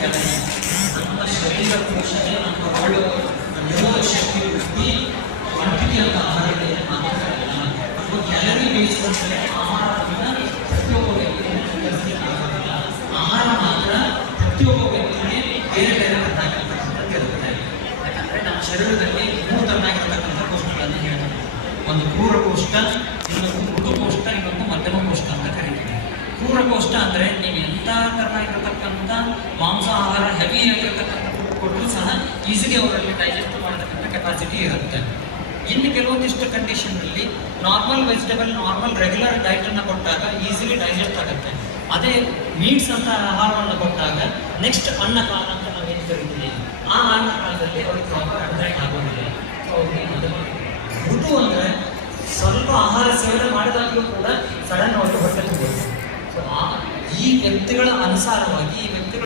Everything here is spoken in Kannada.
ಕೆಳಗೆ ನಮ್ಮ ಶರೀರ ಪೋಷಣೆ ನಮ್ಮ ಒಳ್ಳೆ ನಿರೋಧಕ ಶಕ್ತಿ ವೃದ್ಧಿ ಕ್ವಾಂಟಿಟಿ ಅಂತ ಆಹಾರಗಳಿಗೆ ಮಾತ್ರ ಅಲ್ಲ, ಅಥವಾ ಕ್ಯಾಲರಿ ಬೇಸ್ಡ್ ಅಂದರೆ ಆಹಾರವನ್ನು ಪ್ರತಿಯೊಬ್ಬ ವ್ಯಕ್ತಿಯನ್ನು ಆಗೋದಿಲ್ಲ. ಆಹಾರ ಮಾತ್ರ ಪ್ರತಿಯೊಬ್ಬ ವ್ಯಕ್ತಿಗೆ ಬೇರೆ ಬೇರೆ ತರನಾಗಿರ್ತಕ್ಕಂಥದ್ದು ಇರುತ್ತೆ. ಯಾಕಂದರೆ ನಮ್ಮ ಶರೀರದಲ್ಲಿ 3 ತರನಾಗಿರ್ತಕ್ಕಂಥ ಕೋಷ್ಟಗಳನ್ನು ಹೇಳ್ತಾರೆ. ಒಂದು ಕ್ರೂರಕೋಷ್ಟ, ಇನ್ನೊಂದು ಮೃದುಕೋಷ್ಟ, ಇನ್ನೊಂದು ಮಧ್ಯಮಕೋಷ್ಟ ಅಂತ ಕರೀತೀವಿ. ಕ್ರೂರಕೋಷ್ಟ ಅಂದರೆ ನೀವು ಎಂಥ ತರನಾಗಿರ್ತಕ್ಕಂಥ ಮಾಂಸಾಹಾರ ಹೆವಿ ಆಗಿರ್ತಕ್ಕಂಥ ಕೊಟ್ಟರು ಸಹ ಈಸಿಲಿ ಅವರಲ್ಲಿ ಡೈಜೆಸ್ಟ್ ಮಾಡತಕ್ಕಂಥ ಕೆಪಾಸಿಟಿ ಇರುತ್ತೆ. ಇನ್ನು ಕೆಲವೊಂದಿಷ್ಟು ಕಂಡೀಷನ್ನಲ್ಲಿ ನಾರ್ಮಲ್ ವೆಜಿಟೇಬಲ್, ನಾರ್ಮಲ್ ರೆಗ್ಯುಲರ್ ಡೈಟನ್ನು ಕೊಟ್ಟಾಗ ಈಸಿಲಿ ಡೈಜೆಸ್ಟ್ ಆಗುತ್ತೆ. ಅದೇ ಮೀಟ್ಸ್ ಅಂತ ಆಹಾರವನ್ನು ಕೊಟ್ಟಾಗ ನೆಕ್ಸ್ಟ್ ಅನ್ನಕಾಲ ಅಂತ ನಾವೇನು ಕರಿತೀವಿ, ಆ ಅನ್ನಕಾಲದಲ್ಲಿ ಅವ್ರಿಗೆ ಪ್ರಾಪರ್ ಅಡ್ರೈಟ್ ಆಗೋದಿಲ್ಲ. ಸೊ ಅವ್ರಿಗೆ ಮೃದು ಅಂದರೆ ಸ್ವಲ್ಪ ಆಹಾರ ಸೇವನೆ ಮಾಡಿದಾಗಲೂ ಕೂಡ ಸಡನ್ ಹೊಟ್ಟೆ ಹೋಗುತ್ತೆ. ಸೊ ಈ ವ್ಯಕ್ತಿಗಳ ಅನುಸಾರವಾಗಿ ಈ